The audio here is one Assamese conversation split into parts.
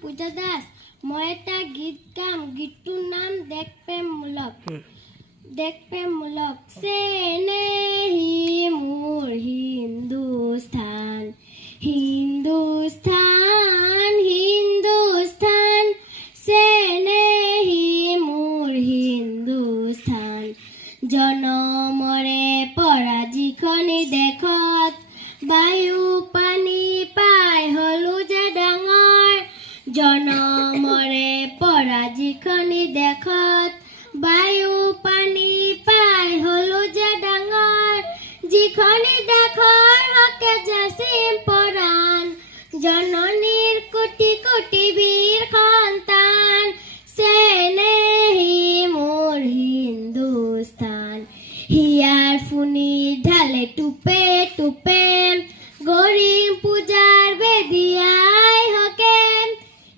পূজা দাস। মই এটা গীত গাম, গীতটোৰ নাম দেশ প্ৰেমমূলক। দেশ প্ৰেমমূলক। চেনেহি মোৰ হিন্দুস্তান, হিন্দুস্তান, হিন্দুস্তান, চেনেহি মোৰ হিন্দুস্তান। জনমৰে পৰা যিখনি দেশত বায়ু পানী পাই হলো যে ডাঙৰ। জনমৰে পৰা যিখনি দেশত বায়ু পানী পাই হলো যে ডাঙৰ। যিখনি দেশৰ হকে যাচিম পৰাণ, জননীৰ কোটি কোটি বীৰ সন্তান। চেনেহি মোৰ হিন্দুস্তান। হিয়াৰ ফুনি ঢালে টুপে টুপে, গৰিম পূজাৰ বেদিয়াই হকে।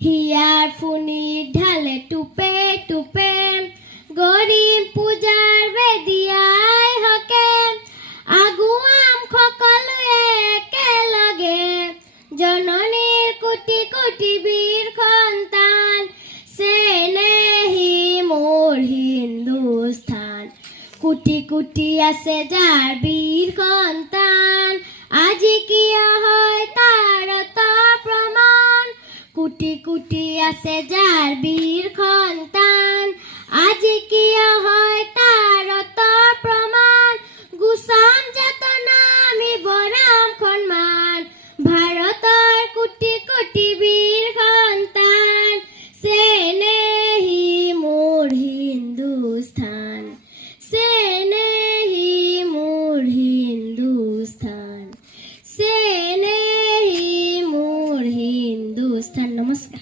হিয়াৰ ফুনি ঢালে টুপে টুপে, গৰিম পূজাৰ বেদিয়াই হকে। আগুৱাম সকলোৱে একেলগে, জননীৰ কোটি কোটি বীৰ সন্তান। চেনেহি মোৰ হিন্দুস্তান। কোটি কোটি আছে যাৰ বীৰ সন্তান, আজি কিয় হয় তাৰ প্ৰমাণ। কোটি কোটি আছে যাৰ বীৰ সন্তান, আজি কিয় হয় তাৰ প্ৰমাণ। গুচাম যাতনা আমি বৰাম সন্মান, ভাৰতৰ কোটি কোটি বীৰ সন্তান। চেনেহি মোৰ হিন্দুস্তান, চেনেহি মোৰ হিন্দুস্তান, চেনেহি মোৰ হিন্দুস্তান। নমস্কাৰ।